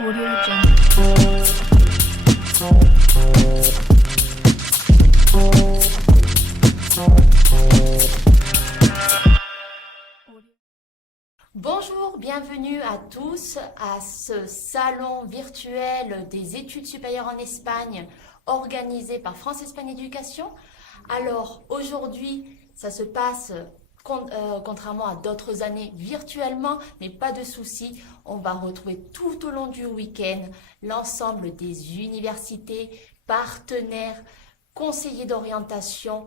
Audio Jungle. Bonjour, bienvenue à tous à ce salon virtuel des études supérieures en Espagne organisé par France-Espagne Éducation. Alors aujourd'hui, ça se passe contrairement à d'autres années virtuellement, mais pas de souci, on va retrouver tout au long du week-end l'ensemble des universités, partenaires, conseillers d'orientation,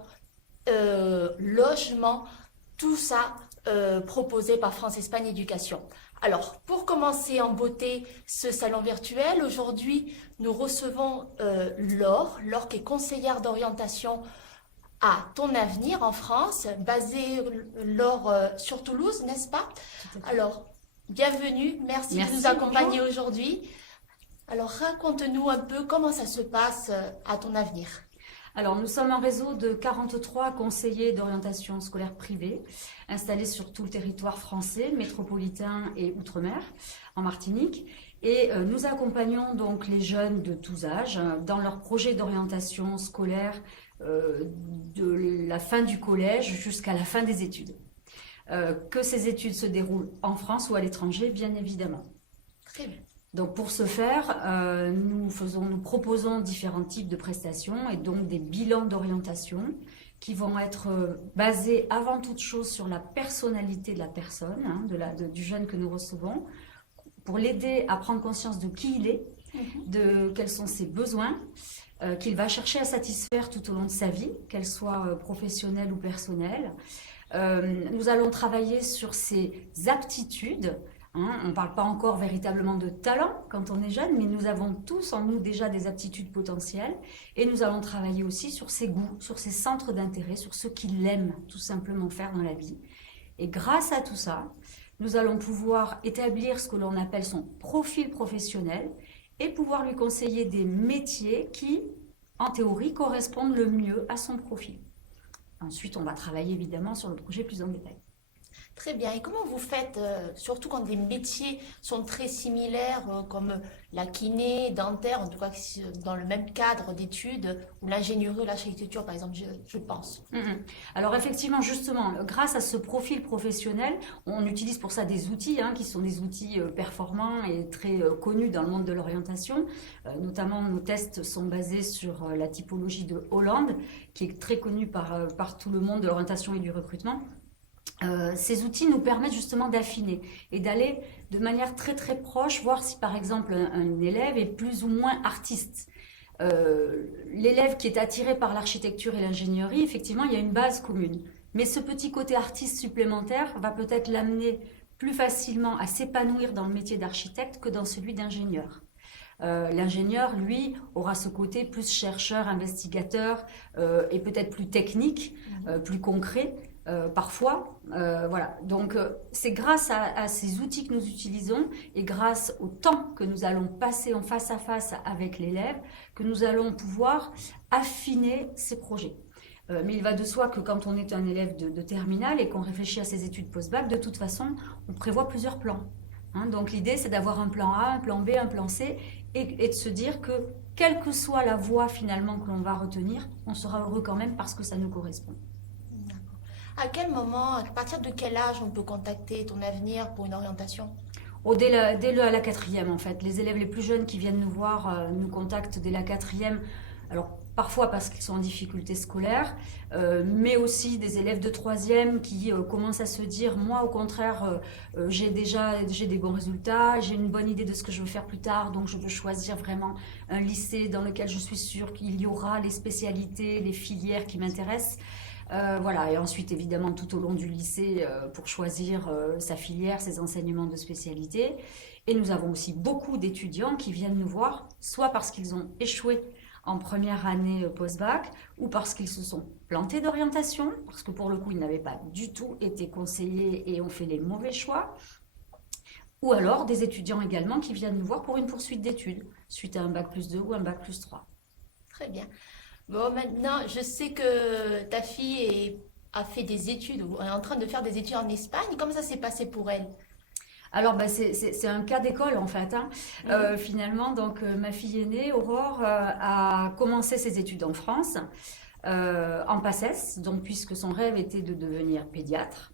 logement, tout ça proposé par France-Espagne Éducation. Alors, pour commencer en beauté ce salon virtuel, aujourd'hui, nous recevons Laure qui est conseillère d'orientation à Ton Avenir en France, basée, Laure, sur Toulouse, n'est-ce pas? Alors, bienvenue, merci de nous accompagner aujourd'hui. Alors, raconte-nous un peu comment ça se passe à Ton Avenir. Alors, nous sommes un réseau de 43 conseillers d'orientation scolaire privée installés sur tout le territoire français, métropolitain et outre-mer, en Martinique. Et nous accompagnons donc les jeunes de tous âges dans leurs projets d'orientation scolaire de la fin du collège jusqu'à la fin des études. Que ces études se déroulent en France ou à l'étranger, bien évidemment. Très bien. Donc pour ce faire, nous proposons différents types de prestations et donc des bilans d'orientation qui vont être basés avant toute chose sur la personnalité de la personne, du jeune que nous recevons, pour l'aider à prendre conscience de qui il est, de quels sont ses besoins, qu'il va chercher à satisfaire tout au long de sa vie, qu'elle soit professionnelle ou personnelle. Nous allons travailler sur ses aptitudes. On ne parle pas encore véritablement de talent quand on est jeune, mais nous avons tous en nous déjà des aptitudes potentielles et nous allons travailler aussi sur ses goûts, sur ses centres d'intérêt, sur ce qu'il aime tout simplement faire dans la vie. Et grâce à tout ça, nous allons pouvoir établir ce que l'on appelle son profil professionnel et pouvoir lui conseiller des métiers qui, en théorie, correspondent le mieux à son profil. Ensuite, on va travailler évidemment sur le projet plus en détail. Très bien. Et comment vous faites, surtout quand les métiers sont très similaires, comme la kiné, dentaire, en tout cas dans le même cadre d'études, ou l'ingénierie ou l'architecture, par exemple, je pense. Alors effectivement, justement, grâce à ce profil professionnel, on utilise pour ça des outils, qui sont des outils performants et très connus dans le monde de l'orientation. Notamment, nos tests sont basés sur la typologie de Hollande, qui est très connue par tout le monde de l'orientation et du recrutement. Ces outils nous permettent justement d'affiner et d'aller de manière très très proche voir si par exemple un élève est plus ou moins artiste. L'élève qui est attiré par l'architecture et l'ingénierie, effectivement, il y a une base commune. Mais ce petit côté artiste supplémentaire va peut-être l'amener plus facilement à s'épanouir dans le métier d'architecte que dans celui d'ingénieur. L'ingénieur, lui, aura ce côté plus chercheur, investigateur et peut-être plus technique, plus concret. Parfois, voilà. Donc, c'est grâce à ces outils que nous utilisons et grâce au temps que nous allons passer en face à face avec l'élève que nous allons pouvoir affiner ces projets. Mais il va de soi que quand on est un élève de terminale et qu'on réfléchit à ses études post-bac, de toute façon, on prévoit plusieurs plans. Donc, l'idée, c'est d'avoir un plan A, un plan B, un plan C et de se dire que quelle que soit la voie finalement que l'on va retenir, on sera heureux quand même parce que ça nous correspond. À quel moment, à partir de quel âge on peut contacter Ton Avenir pour une orientation? Dès la quatrième, en fait. Les élèves les plus jeunes qui viennent nous voir nous contactent dès la quatrième. Alors, parfois parce qu'ils sont en difficulté scolaire, mais aussi des élèves de troisième qui commencent à se dire, moi, au contraire, j'ai des bons résultats, j'ai une bonne idée de ce que je veux faire plus tard, donc je veux choisir vraiment un lycée dans lequel je suis sûre qu'il y aura les spécialités, les filières qui m'intéressent. Voilà, et ensuite évidemment tout au long du lycée pour choisir sa filière, ses enseignements de spécialité. Et nous avons aussi beaucoup d'étudiants qui viennent nous voir, soit parce qu'ils ont échoué en première année post-bac, ou parce qu'ils se sont plantés d'orientation, parce que pour le coup ils n'avaient pas du tout été conseillés et ont fait les mauvais choix. Ou alors des étudiants également qui viennent nous voir pour une poursuite d'études, suite à un bac+2 ou un bac+3. Très bien. Bon, maintenant, je sais que ta fille a fait des études ou est en train de faire des études en Espagne. Comment ça s'est passé pour elle? Alors, c'est un cas d'école en fait, hein. Finalement, donc ma fille aînée, Aurore, a commencé ses études en France, en PACES, donc puisque son rêve était de devenir pédiatre,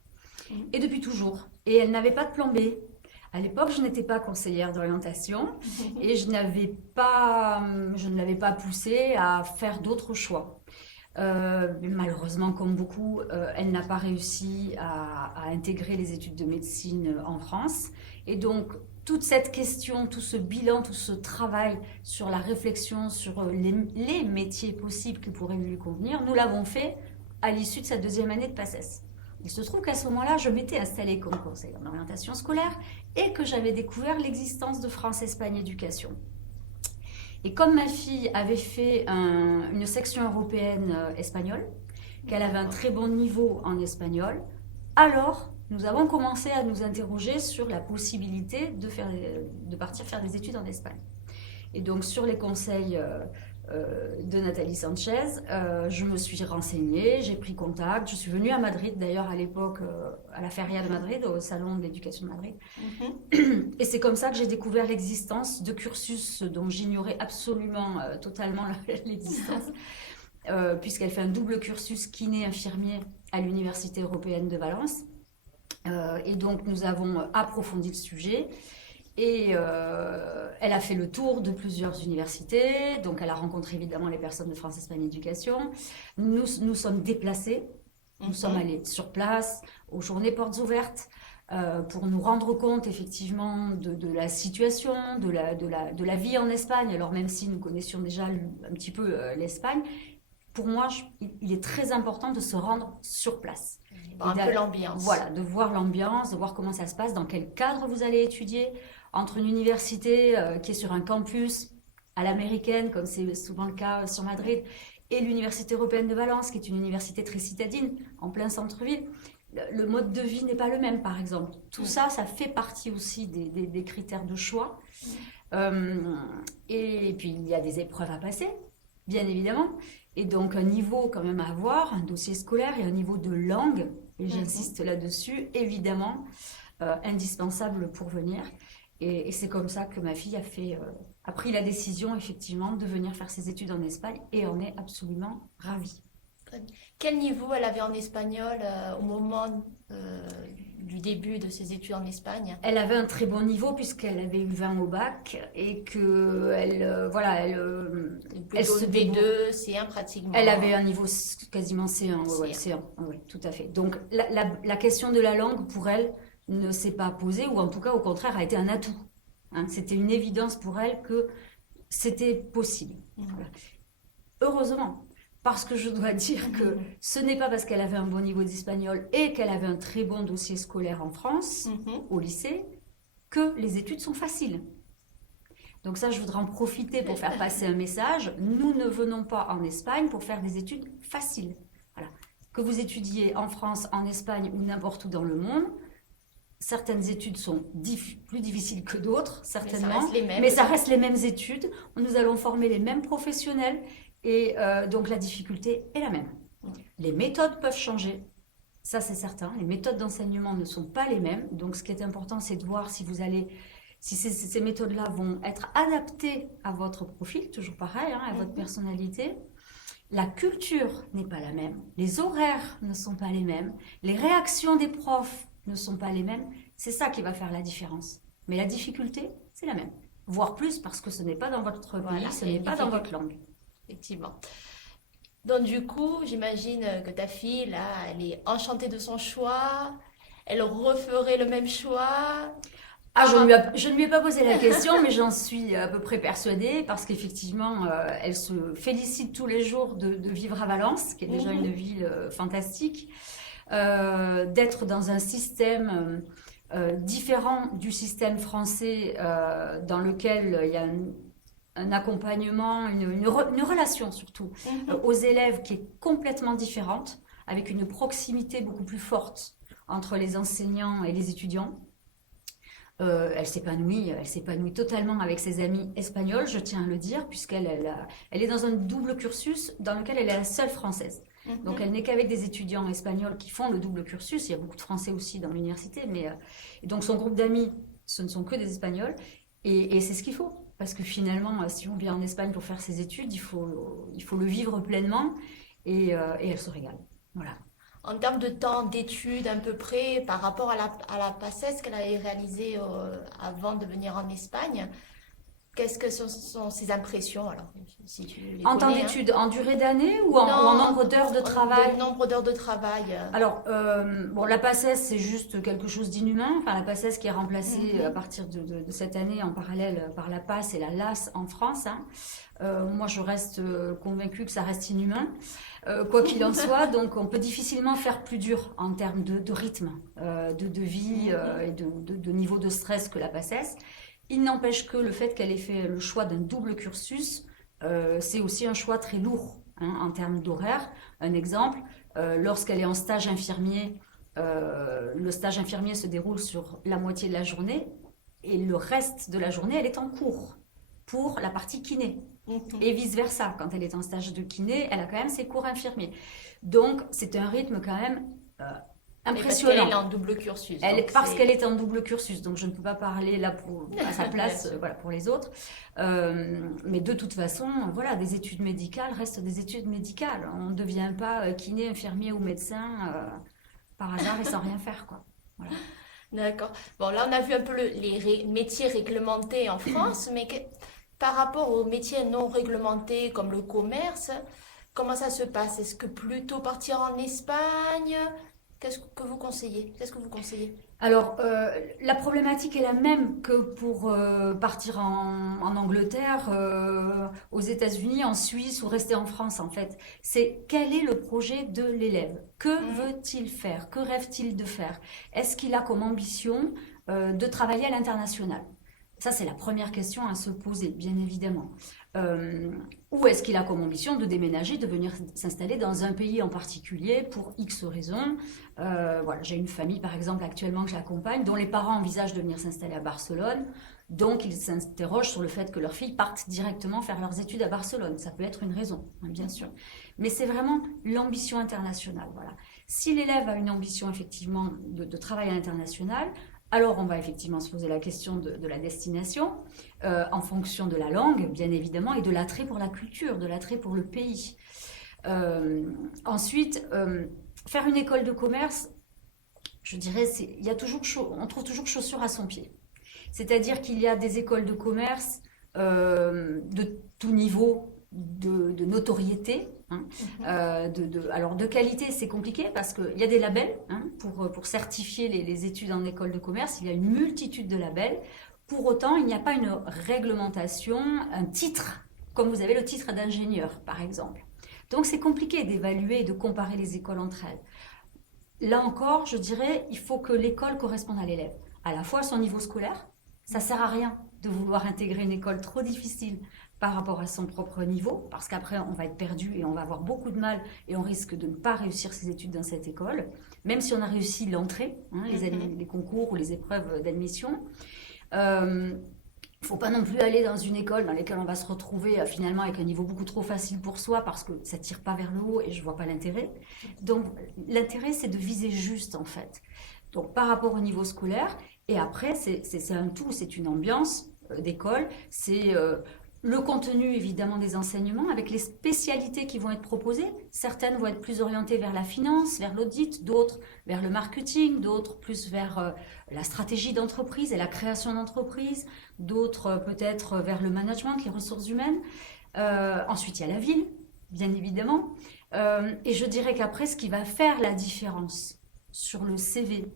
et depuis toujours. Et elle n'avait pas de plan B. À l'époque, je n'étais pas conseillère d'orientation et je ne l'avais pas poussée à faire d'autres choix. Mais malheureusement, comme beaucoup, elle n'a pas réussi à intégrer les études de médecine en France. Et donc, toute cette question, tout ce bilan, tout ce travail sur la réflexion sur les métiers possibles qui pourraient lui convenir, nous l'avons fait à l'issue de sa deuxième année de PACES. Il se trouve qu'à ce moment-là, je m'étais installée comme conseillère en orientation scolaire et que j'avais découvert l'existence de France-Espagne Éducation. Et comme ma fille avait fait une section européenne espagnole, qu'elle avait un très bon niveau en espagnol, alors nous avons commencé à nous interroger sur la possibilité de partir faire des études en Espagne. Et donc sur les conseils de Nathalie Sanchez, je me suis renseignée, j'ai pris contact, je suis venue à Madrid d'ailleurs à l'époque, à la Feria de Madrid, au salon de l'éducation de Madrid. Et c'est comme ça que j'ai découvert l'existence de cursus dont j'ignorais absolument totalement l'existence, puisqu'elle fait un double cursus kiné-infirmier à l'Université européenne de Valence. Et donc nous avons approfondi le sujet. Et elle a fait le tour de plusieurs universités, donc elle a rencontré évidemment les personnes de France-Espagne Éducation. Nous sommes déplacés, nous sommes allés sur place, aux journées portes ouvertes, pour nous rendre compte effectivement de la situation, de la vie en Espagne. Alors même si nous connaissions déjà un petit peu l'Espagne, pour moi, il est très important de se rendre sur place. Un peu l'ambiance. Voilà, de voir l'ambiance, de voir comment ça se passe, dans quel cadre vous allez étudier, entre une université qui est sur un campus à l'américaine, comme c'est souvent le cas sur Madrid, et l'Université européenne de Valence, qui est une université très citadine, en plein centre-ville. Le mode de vie n'est pas le même, par exemple. Tout ça, ça fait partie aussi des critères de choix. Et puis, il y a des épreuves à passer, bien évidemment. Et donc, un niveau quand même à avoir, un dossier scolaire et un niveau de langue, et j'insiste là-dessus, évidemment, indispensable pour venir. Et c'est comme ça que ma fille a pris la décision, effectivement, de venir faire ses études en Espagne, et on est absolument ravis. Quel niveau elle avait en espagnol au moment du début de ses études en Espagne? Elle avait un très bon niveau puisqu'elle avait eu 20 au bac et qu'elle Plutôt se B2, C1 pratiquement. Elle avait un niveau quasiment C1, C1, ouais, tout à fait. Donc la question de la langue pour elle ne s'est pas posée, ou en tout cas au contraire a été un atout. Hein. C'était une évidence pour elle que c'était possible. Voilà. Heureusement. Parce que je dois dire que ce n'est pas parce qu'elle avait un bon niveau d'espagnol et qu'elle avait un très bon dossier scolaire en France, au lycée, que les études sont faciles. Donc ça, je voudrais en profiter pour faire passer un message. Nous ne venons pas en Espagne pour faire des études faciles. Voilà. Que vous étudiez en France, en Espagne ou n'importe où dans le monde, certaines études sont plus difficiles que d'autres, certainement. Mais ça reste les mêmes études. Nous allons former les mêmes professionnels. Et donc la difficulté est la même. Les méthodes peuvent changer, ça c'est certain. Les méthodes d'enseignement ne sont pas les mêmes. Donc ce qui est important, c'est de voir si ces méthodes-là vont être adaptées à votre profil, toujours pareil, hein, à votre personnalité. La culture n'est pas la même. Les horaires ne sont pas les mêmes. Les réactions des profs ne sont pas les mêmes. C'est ça qui va faire la différence. Mais la difficulté, c'est la même. Voire plus, parce que ce n'est pas dans votre pays, ce n'est pas dans votre langue. Effectivement. Donc du coup, j'imagine que ta fille, là, elle est enchantée de son choix. Elle referait le même choix. Je ne lui ai pas posé la question, mais j'en suis à peu près persuadée, parce qu'effectivement, elle se félicite tous les jours de vivre à Valence, qui est déjà une ville fantastique, d'être dans un système différent du système français, dans lequel il y a un accompagnement, une relation surtout aux élèves qui est complètement différente, avec une proximité beaucoup plus forte entre les enseignants et les étudiants. Elle s'épanouit totalement avec ses amis espagnols, je tiens à le dire, puisqu'elle est dans un double cursus dans lequel elle est la seule française. Donc elle n'est qu'avec des étudiants espagnols qui font le double cursus. Il y a beaucoup de Français aussi dans l'université, mais et donc son groupe d'amis ce ne sont que des Espagnols. Et c'est ce qu'il faut. Parce que finalement, si on vient en Espagne pour faire ses études, il faut le vivre pleinement et elle se régale. Voilà. En termes de temps d'études, à peu près, par rapport à la PACES qu'elle avait réalisée avant de venir en Espagne, qu'est-ce que sont ses impressions, alors, si tu les En temps connais, hein? d'études, en durée d'année ou en Non, nombre d'heures de travail? de nombre d'heures de travail. Alors, bon, la PACES, c'est juste quelque chose d'inhumain. Enfin, la PACES qui est remplacée à partir de cette année en parallèle par la PAS et la LAS en France, hein. Moi, je reste convaincue que ça reste inhumain, quoi qu'il en soit. Donc, on peut difficilement faire plus dur en termes de rythme, de vie et de niveau de stress que la PACES. Il n'empêche que le fait qu'elle ait fait le choix d'un double cursus, c'est aussi un choix très lourd, hein, en termes d'horaire. Un exemple, lorsqu'elle est en stage infirmier, le stage infirmier se déroule sur la moitié de la journée et le reste de la journée, elle est en cours pour la partie kiné. Et vice-versa, quand elle est en stage de kiné, elle a quand même ses cours infirmiers. Donc, c'est un rythme quand même impressionnant. Parce qu'elle est en double cursus. Parce qu'elle est en double cursus, donc je ne peux pas parler là à sa place voilà, pour les autres. Mais de toute façon, voilà, des études médicales restent des études médicales. On ne devient pas kiné, infirmier ou médecin par hasard et sans rien faire, quoi. Voilà. D'accord. Bon, là, on a vu un peu les métiers réglementés en France, mais par rapport aux métiers non réglementés comme le commerce, comment ça se passe? Est-ce que plutôt partir en Espagne? Qu'est-ce que vous conseillez? Qu'est-ce que vous conseillez? Alors, la problématique est la même que pour partir en Angleterre, aux États-Unis, en Suisse ou rester en France, en fait. C'est quel est le projet de l'élève? Que veut-il faire? Que rêve-t-il de faire? Est-ce qu'il a comme ambition de travailler à l'international? Ça, c'est la première question à se poser, bien évidemment. Ou est-ce qu'il a comme ambition de déménager, de venir s'installer dans un pays en particulier pour X raisons? Voilà, j'ai une famille, par exemple, actuellement que j'accompagne, dont les parents envisagent de venir s'installer à Barcelone. Donc, ils s'interrogent sur le fait que leurs filles partent directement faire leurs études à Barcelone. Ça peut être une raison, hein, bien sûr. Mais c'est vraiment l'ambition internationale. Voilà. Si l'élève a une ambition, effectivement, de travail à l'international, alors on va effectivement se poser la question de la destination, en fonction de la langue, bien évidemment, et de l'attrait pour la culture, de l'attrait pour le pays. Ensuite, faire une école de commerce, je dirais, on trouve toujours chaussure à son pied. C'est-à-dire qu'il y a des écoles de commerce de tout niveau de notoriété. Hein. Alors de qualité, c'est compliqué parce qu'il y a des labels, hein, pour certifier les études en école de commerce. Il y a une multitude de labels. Pour autant, il n'y a pas une réglementation, un titre, comme vous avez le titre d'ingénieur, par exemple. Donc c'est compliqué d'évaluer et de comparer les écoles entre elles. Là encore, je dirais, il faut que l'école corresponde à l'élève. À la fois à son niveau scolaire, ça ne sert à rien de vouloir intégrer une école trop difficile par rapport à son propre niveau, parce qu'après on va être perdu et on va avoir beaucoup de mal et on risque de ne pas réussir ses études dans cette école, même si on a réussi l'entrée, hein, les concours ou les épreuves d'admission. Il ne faut pas non plus aller dans une école dans laquelle on va se retrouver finalement avec un niveau beaucoup trop facile pour soi parce que ça ne tire pas vers le haut et je ne vois pas l'intérêt. Donc l'intérêt, c'est de viser juste en fait. Donc par rapport au niveau scolaire, et après c'est un tout, c'est une ambiance d'école, c'est le contenu évidemment des enseignements avec les spécialités qui vont être proposées. Certaines vont être plus orientées vers la finance, vers l'audit, d'autres vers le marketing, d'autres plus vers la stratégie d'entreprise et la création d'entreprise, d'autres peut-être vers le management, les ressources humaines. Ensuite, il y a la ville, bien évidemment. Et je dirais qu'après, ce qui va faire la différence sur le CV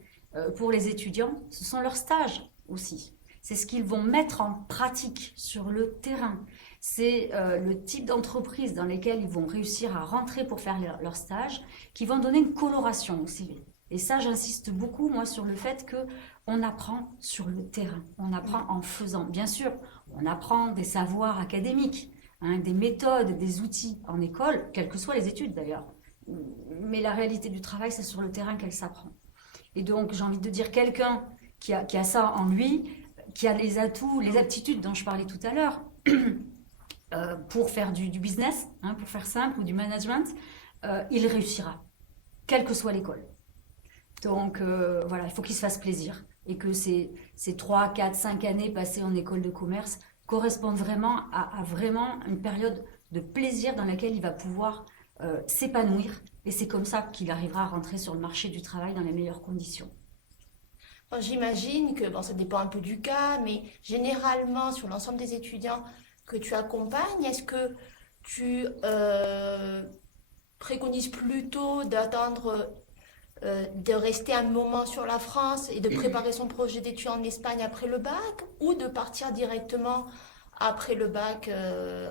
pour les étudiants, ce sont leurs stages aussi. C'est ce qu'ils vont mettre en pratique sur le terrain. C'est le type d'entreprise dans lesquelles ils vont réussir à rentrer pour faire leur stage qui vont donner une coloration au CV. Et ça, j'insiste beaucoup, moi, sur le fait qu'on apprend sur le terrain. On apprend en faisant. Bien sûr, on apprend des savoirs académiques, hein, des méthodes, des outils en école, quelles que soient les études d'ailleurs. Mais la réalité du travail, c'est sur le terrain qu'elle s'apprend. Et donc, j'ai envie de dire, quelqu'un qui a ça en lui, qui a les atouts, les aptitudes dont je parlais tout à l'heure, pour faire du business, hein, pour faire simple, ou du management, il réussira, quelle que soit l'école. Donc voilà, il faut qu'il se fasse plaisir. et que ces 3, 4, 5 années passées en école de commerce correspondent vraiment à vraiment une période de plaisir dans laquelle il va pouvoir s'épanouir. Et c'est comme ça qu'il arrivera à rentrer sur le marché du travail dans les meilleures conditions. Bon, j'imagine que, bon, ça dépend un peu du cas, mais généralement, sur l'ensemble des étudiants que tu accompagnes, est-ce que tu préconises plutôt d'attendre, de rester un moment sur la France et de préparer son projet d'études en Espagne après le bac, ou de partir directement après le bac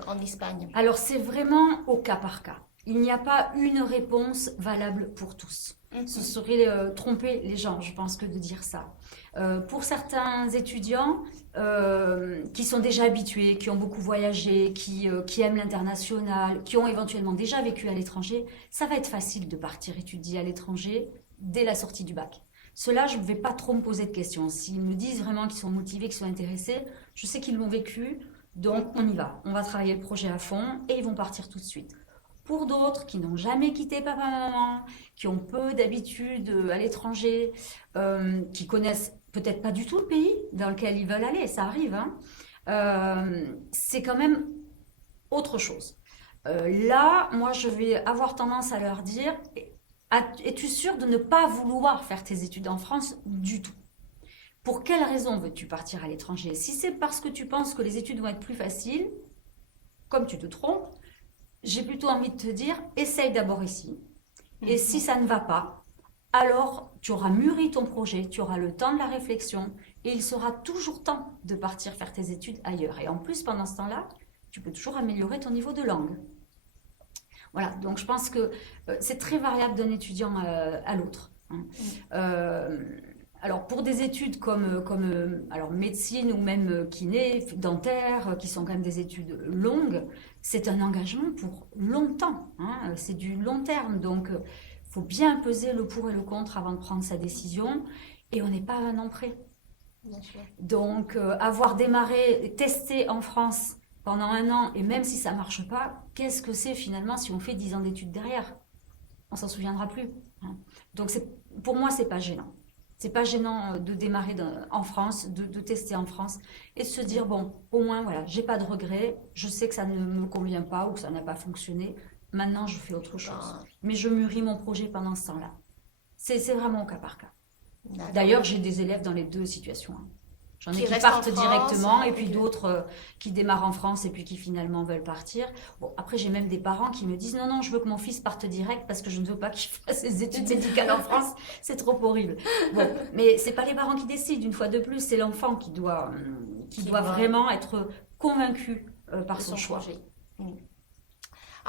en Espagne? Alors c'est vraiment au cas par cas. Il n'y a pas une réponse valable pour tous. Ce serait tromper les gens, je pense, que de dire ça. Pour certains étudiants qui sont déjà habitués, qui ont beaucoup voyagé, qui aiment l'international, qui ont éventuellement déjà vécu à l'étranger, ça va être facile de partir étudier à l'étranger dès la sortie du bac. Ceux-là, je ne vais pas trop me poser de questions. S'ils me disent vraiment qu'ils sont motivés, qu'ils sont intéressés, je sais qu'ils l'ont vécu, donc on y va. On va travailler le projet à fond et ils vont partir tout de suite. Pour d'autres qui n'ont jamais quitté papa, maman, qui ont peu d'habitude à l'étranger, qui connaissent peut-être pas du tout le pays dans lequel ils veulent aller, ça arrive, hein, c'est quand même autre chose. Là, moi, je vais avoir tendance à leur dire, es-tu sûr de ne pas vouloir faire tes études en France du tout? Pour quelle raison veux-tu partir à l'étranger? Si c'est parce que tu penses que les études vont être plus faciles, comme tu te trompes, j'ai plutôt envie de te dire, essaye d'abord ici. Et si ça ne va pas, alors tu auras mûri ton projet, tu auras le temps de la réflexion et il sera toujours temps de partir faire tes études ailleurs. Et en plus, pendant ce temps-là, tu peux toujours améliorer ton niveau de langue. Voilà, donc je pense que c'est très variable d'un étudiant à l'autre. Alors pour des études comme alors médecine ou même kiné, dentaire, qui sont quand même des études longues, c'est un engagement pour longtemps, hein, c'est du long terme, donc il faut bien peser le pour et le contre avant de prendre sa décision, et on n'est pas à un an près. Bien sûr. Donc avoir démarré, testé en France pendant un an, et même si ça ne marche pas, qu'est-ce que c'est finalement si on fait 10 ans d'études derrière? On s'en souviendra plus, hein. Donc pour moi, c'est pas gênant. C'est pas gênant de démarrer en France, de tester en France et de se dire, bon, au moins, voilà, j'ai pas de regrets, je sais que ça ne me convient pas ou que ça n'a pas fonctionné, maintenant je fais autre chose. Mais je mûris mon projet pendant ce temps-là. C'est vraiment au cas par cas. D'accord. D'ailleurs, j'ai des élèves dans les deux situations, hein. J'en ai Qui qui restent en partent France, directement et puis ok. d'autres qui démarrent en France et puis qui finalement veulent partir. Bon, après, j'ai même des parents qui me disent non, non, je veux que mon fils parte direct parce que je ne veux pas qu'il fasse ses études médicales en France. C'est trop horrible. Bon, mais c'est pas les parents qui décident. Une fois de plus, c'est l'enfant qui doit vraiment être convaincu par De son son choix. projet.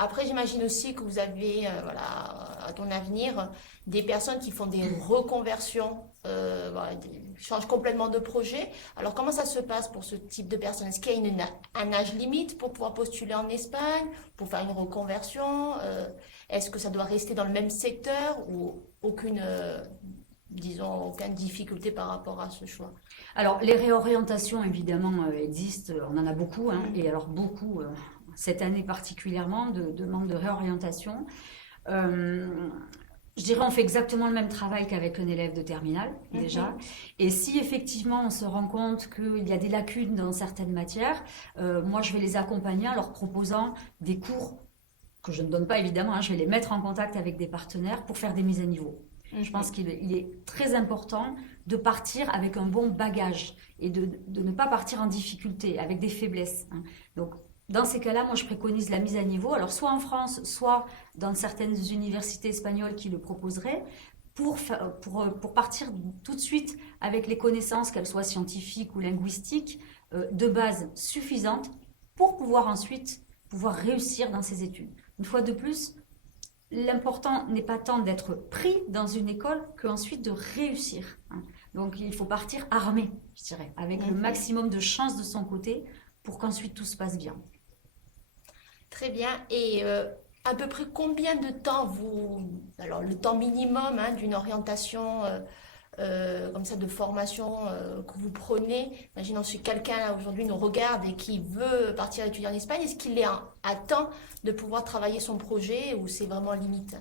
Après, j'imagine aussi que vous avez, voilà, à ton avenir, des personnes qui font des reconversions, voilà, changent complètement de projet. Alors, comment ça se passe pour ce type de personnes? Est-ce qu'il y a un âge limite pour pouvoir postuler en Espagne, pour faire une reconversion? Est-ce que ça doit rester dans le même secteur ou disons, aucune difficulté par rapport à ce choix? Alors, les réorientations, évidemment, existent. On en a beaucoup, hein, et alors beaucoup, cette année particulièrement, de demandes de réorientation. Je dirais, on fait exactement le même travail qu'avec un élève de terminale, déjà. Et si effectivement on se rend compte qu'il y a des lacunes dans certaines matières, moi je vais les accompagner en leur proposant des cours que je ne donne pas évidemment, hein, je vais les mettre en contact avec des partenaires pour faire des mises à niveau. Je pense qu'il est très important de partir avec un bon bagage et de ne pas partir en difficulté, avec des faiblesses, hein. Donc, dans ces cas-là, moi, je préconise la mise à niveau, alors soit en France, soit dans certaines universités espagnoles qui le proposeraient, pour partir tout de suite avec les connaissances, qu'elles soient scientifiques ou linguistiques, de base suffisantes pour pouvoir ensuite réussir dans ses études. Une fois de plus, l'important n'est pas tant d'être pris dans une école qu'ensuite de réussir, hein. Donc, il faut partir armé, je dirais, avec le maximum de chances de son côté pour qu'ensuite tout se passe bien. Très bien. Et à peu près combien de temps alors le temps minimum, hein, d'une orientation comme ça de formation que vous prenez, imaginons si quelqu'un là aujourd'hui nous regarde et qui veut partir étudier en Espagne, est-ce qu'il est à temps de pouvoir travailler son projet ou c'est vraiment limite?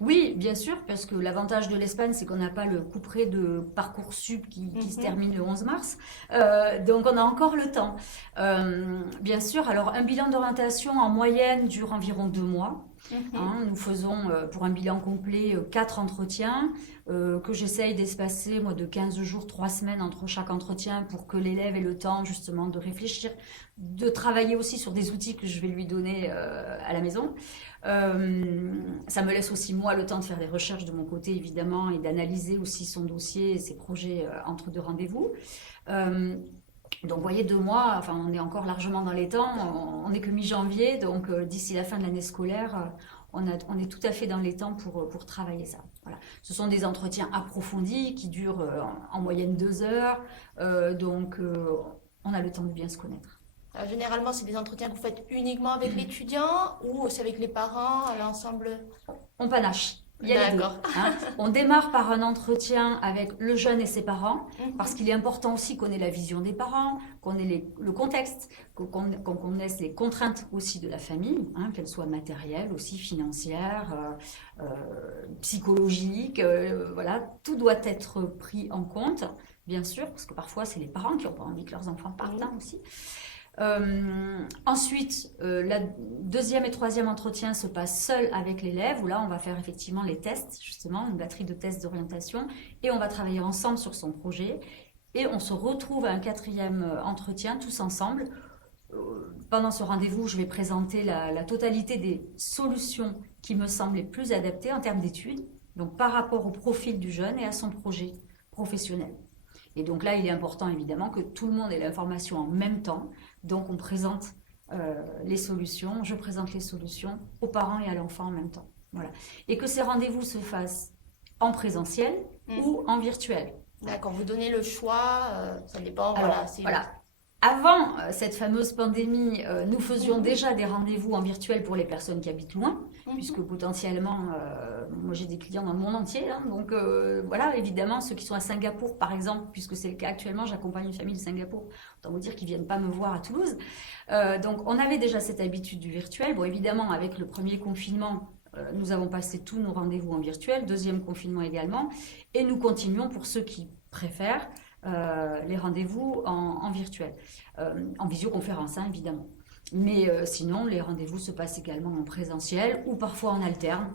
Oui, bien sûr, parce que l'avantage de l'Espagne, c'est qu'on n'a pas le couperet de Parcoursup qui se termine le 11 mars. Donc, on a encore le temps. Bien sûr, alors un bilan d'orientation en moyenne dure environ 2 mois. Hein. Nous faisons pour un bilan complet 4 entretiens que j'essaye d'espacer moi, de 15 jours, 3 semaines entre chaque entretien pour que l'élève ait le temps justement de réfléchir, de travailler aussi sur des outils que je vais lui donner à la maison. Ça me laisse aussi moi le temps de faire des recherches de mon côté évidemment et d'analyser aussi son dossier et ses projets entre 2 rendez-vous. Donc vous voyez 2 mois, enfin on est encore largement dans les temps, on n'est que mi-janvier, donc d'ici la fin de l'année scolaire, on est tout à fait dans les temps pour travailler ça. Voilà. Ce sont des entretiens approfondis qui durent en moyenne 2 heures, donc on a le temps de bien se connaître. Alors, généralement, c'est des entretiens que vous faites uniquement avec l'étudiant ou c'est avec les parents, à l'ensemble? On panache. Il y a les deux. D'accord. Hein. On démarre par un entretien avec le jeune et ses parents, parce qu'il est important aussi qu'on ait la vision des parents, qu'on ait le contexte, qu'on connaisse les contraintes aussi de la famille, hein, qu'elles soient matérielles, aussi financières, psychologiques. Voilà, tout doit être pris en compte, bien sûr, parce que parfois c'est les parents qui n'ont pas envie que leurs enfants partent aussi. Ensuite, la deuxième et troisième entretien se passe seul avec l'élève, où là on va faire effectivement les tests, justement, une batterie de tests d'orientation, et on va travailler ensemble sur son projet. Et on se retrouve à un quatrième entretien, tous ensemble. Pendant ce rendez-vous, je vais présenter la totalité des solutions qui me semblent les plus adaptées en termes d'études, donc par rapport au profil du jeune et à son projet professionnel. Et donc là, il est important évidemment que tout le monde ait l'information en même temps. Donc on présente les solutions, je présente les solutions aux parents et à l'enfant en même temps. Voilà. Et que ces rendez-vous se fassent en présentiel ou en virtuel. D'accord, vous donnez le choix, ça dépend. Alors, voilà. Avant cette fameuse pandémie, nous faisions déjà des rendez-vous en virtuel pour les personnes qui habitent loin, puisque potentiellement, moi j'ai des clients dans le monde entier, hein, donc voilà, évidemment, ceux qui sont à Singapour par exemple, puisque c'est le cas actuellement, j'accompagne une famille de Singapour, autant vous dire qu'ils ne viennent pas me voir à Toulouse. Donc on avait déjà cette habitude du virtuel. Bon, évidemment, avec le premier confinement, nous avons passé tous nos rendez-vous en virtuel, deuxième confinement également, et nous continuons pour ceux qui préfèrent les rendez-vous en virtuel, en visioconférence, hein, évidemment. Mais sinon, les rendez-vous se passent également en présentiel ou parfois en alterne,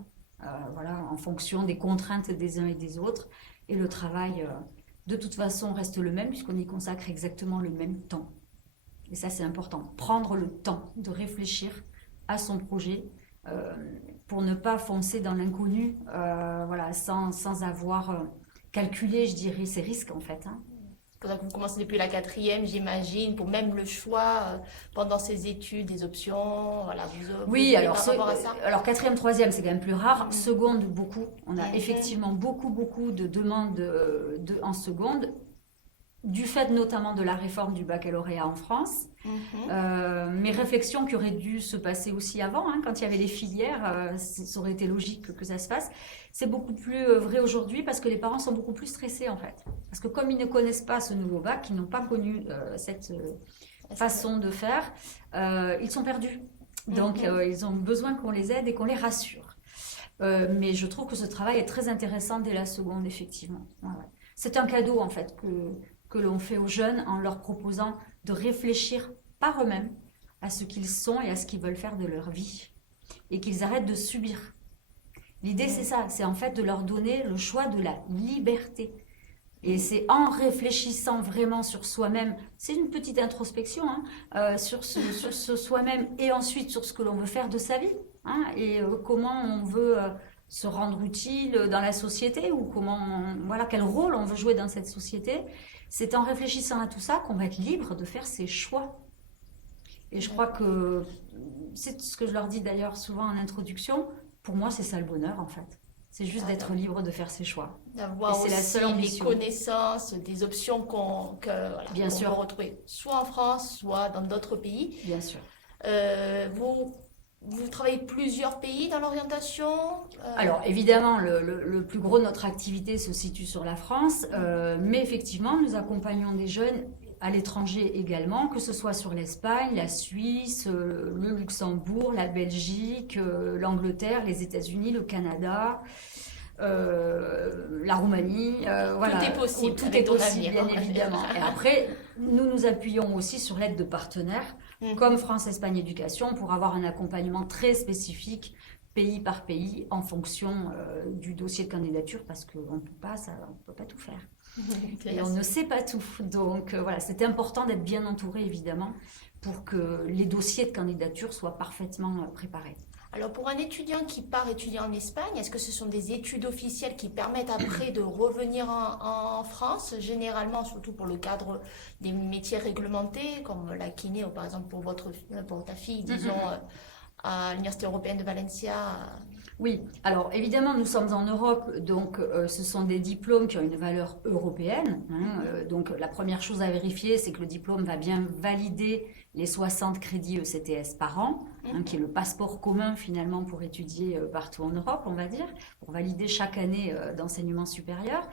voilà, en fonction des contraintes des uns et des autres. Et le travail, de toute façon, reste le même puisqu'on y consacre exactement le même temps. Et ça, c'est important. Prendre le temps de réfléchir à son projet pour ne pas foncer dans l'inconnu, voilà, sans avoir calculé, je dirais, ses risques en fait. Hein. Donc vous commencez depuis la quatrième, j'imagine, pour même le choix pendant ces études, des options, voilà. Oui, alors quatrième, troisième, c'est quand même plus rare. Seconde, beaucoup. On a effectivement beaucoup de demandes en seconde, du fait notamment de la réforme du baccalauréat en France. Mes réflexions qui auraient dû se passer aussi avant, hein, quand il y avait les filières, ça aurait été logique que ça se fasse. C'est beaucoup plus vrai aujourd'hui parce que les parents sont beaucoup plus stressés en fait. Parce que comme ils ne connaissent pas ce nouveau bac, ils n'ont pas connu cette façon de faire, ils sont perdus. Donc ils ont besoin qu'on les aide et qu'on les rassure. Mais je trouve que ce travail est très intéressant dès la seconde, effectivement. Ouais. C'est un cadeau en fait que l'on fait aux jeunes en leur proposant de réfléchir par eux-mêmes à ce qu'ils sont et à ce qu'ils veulent faire de leur vie. Et qu'ils arrêtent de subir. L'idée, c'est ça, c'est en fait de leur donner le choix de la liberté. Et c'est en réfléchissant vraiment sur soi-même, c'est une petite introspection, hein, sur ce soi-même et ensuite sur ce que l'on veut faire de sa vie, hein, et comment on veut se rendre utile dans la société ou voilà, quel rôle on veut jouer dans cette société. C'est en réfléchissant à tout ça qu'on va être libre de faire ses choix. Et je crois que c'est ce que je leur dis d'ailleurs souvent en introduction. Pour moi, c'est ça le bonheur en fait. C'est juste d'être libre de faire ses choix. D'avoir c'est la seule ambition. Les connaissances, des options qu'on peut retrouver soit en France, soit dans d'autres pays. Bien sûr. Vous travaillez plusieurs pays dans l'orientation Alors évidemment, le plus gros de notre activité se situe sur la France, mais effectivement, nous accompagnons des jeunes à l'étranger également, que ce soit sur l'Espagne, la Suisse, le Luxembourg, la Belgique, l'Angleterre, les États-Unis, le Canada, la Roumanie, voilà. Tout est possible. Tout avec est ton possible, avenir. bien évidemment. Et après, nous nous appuyons aussi sur l'aide de partenaires comme France Espagne Éducation pour avoir un accompagnement très spécifique pays par pays en fonction du dossier de candidature parce qu'on ne peut pas tout faire. Et on ne sait pas tout. Donc voilà, c'est important d'être bien entouré évidemment pour que les dossiers de candidature soient parfaitement préparés. Alors pour un étudiant qui part étudier en Espagne, est-ce que ce sont des études officielles qui permettent après de revenir en France, généralement surtout pour le cadre des métiers réglementés comme la kiné ou par exemple pour ta fille, disons à l'Université européenne de Valencia? Oui, alors évidemment nous sommes en Europe, donc ce sont des diplômes qui ont une valeur européenne. Donc la première chose à vérifier, c'est que le diplôme va bien valider les 60 crédits ECTS par an, qui est le passeport commun finalement pour étudier partout en Europe, on va dire, pour valider chaque année d'enseignement supérieur.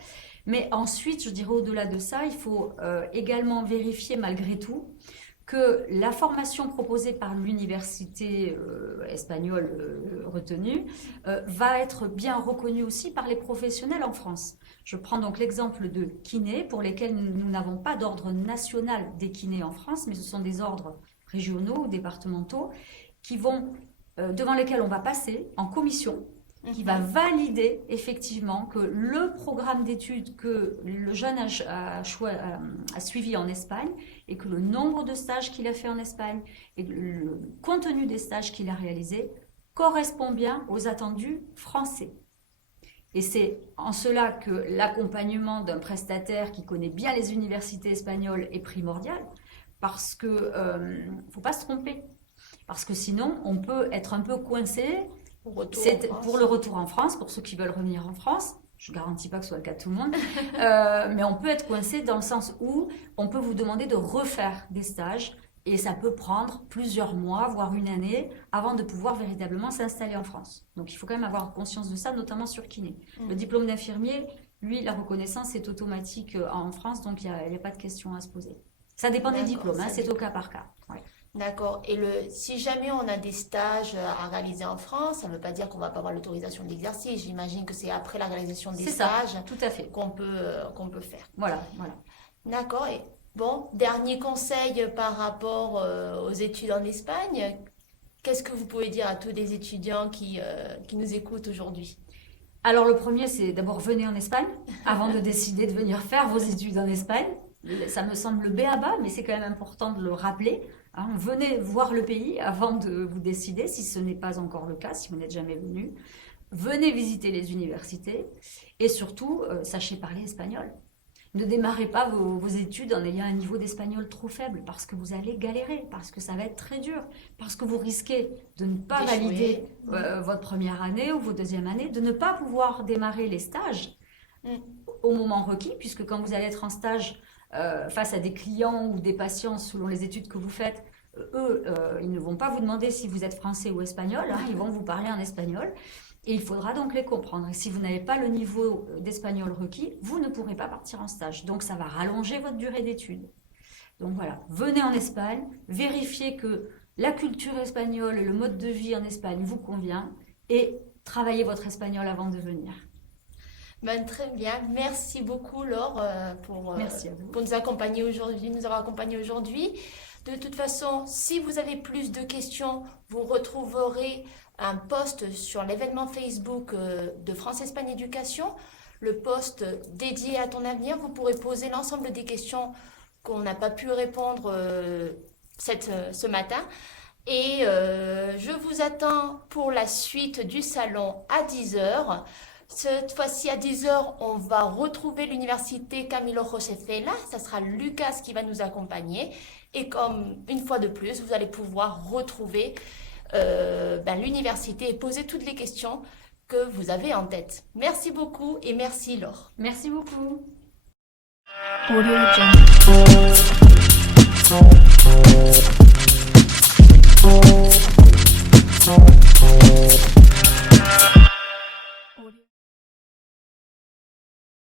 Mais ensuite, je dirais au-delà de ça, il faut également vérifier malgré tout que la formation proposée par l'université espagnole retenue va être bien reconnue aussi par les professionnels en France. Je prends donc l'exemple de kinés pour lesquels nous n'avons pas d'ordre national des kinés en France, mais ce sont des ordres régionaux ou départementaux devant lesquels on va passer en commission, qui va valider effectivement que le programme d'études que le jeune a suivi en Espagne et que le nombre de stages qu'il a fait en Espagne et le contenu des stages qu'il a réalisés correspond bien aux attendus français. Et c'est en cela que l'accompagnement d'un prestataire qui connaît bien les universités espagnoles est primordial, parce que faut pas se tromper, parce que sinon on peut être un peu coincé. C'est pour le retour en France, pour ceux qui veulent revenir en France. Je ne garantis pas que ce soit le cas de tout le monde, mais on peut être coincé dans le sens où on peut vous demander de refaire des stages et ça peut prendre plusieurs mois, voire une année, avant de pouvoir véritablement s'installer en France. Donc il faut quand même avoir conscience de ça, notamment sur kiné. Le diplôme d'infirmier, lui, la reconnaissance est automatique en France, donc il n'y a pas de question à se poser. Ça dépend des diplômes, c'est au cas par cas. Ouais. D'accord. Et si jamais on a des stages à réaliser en France, ça ne veut pas dire qu'on ne va pas avoir l'autorisation d'exercice. J'imagine que c'est après la réalisation des stages tout à fait. qu'on peut faire. Voilà. D'accord. Et bon, dernier conseil par rapport aux études en Espagne. Qu'est-ce que vous pouvez dire à tous les étudiants qui nous écoutent aujourd'hui? Alors le premier, c'est d'abord venez en Espagne avant de décider de venir faire vos études en Espagne. Ça me semble le b.a.-ba, mais c'est quand même important de le rappeler. Venez voir le pays avant de vous décider, si ce n'est pas encore le cas, si vous n'êtes jamais venu. Venez visiter les universités et surtout, sachez parler espagnol. Ne démarrez pas vos études en ayant un niveau d'espagnol trop faible parce que vous allez galérer, parce que ça va être très dur, parce que vous risquez de ne pas valider votre première année ou votre deuxième année, de ne pas pouvoir démarrer les stages au moment requis, puisque quand vous allez être en stage face à des clients ou des patients selon les études que vous faites, ils ne vont pas vous demander si vous êtes français ou espagnol, ils vont vous parler en espagnol et il faudra donc les comprendre. Et si vous n'avez pas le niveau d'espagnol requis, vous ne pourrez pas partir en stage. Donc ça va rallonger votre durée d'études. Donc voilà, venez en Espagne, vérifiez que la culture espagnole et le mode de vie en Espagne vous convient et travaillez votre espagnol avant de venir. Très bien. Merci beaucoup, Laure, pour nous accompagner aujourd'hui, nous avoir accompagnés aujourd'hui. De toute façon, si vous avez plus de questions, vous retrouverez un post sur l'événement Facebook de France-Espagne Éducation, le post dédié à ton avenir. Vous pourrez poser l'ensemble des questions qu'on n'a pas pu répondre ce matin. Et je vous attends pour la suite du salon à 10h. Cette fois-ci, à 10h, on va retrouver l'université Camilo José Cela. Ça sera Lucas qui va nous accompagner. Et comme une fois de plus, vous allez pouvoir retrouver l'université et poser toutes les questions que vous avez en tête. Merci beaucoup et merci Laure. Merci beaucoup. Audio Jungle.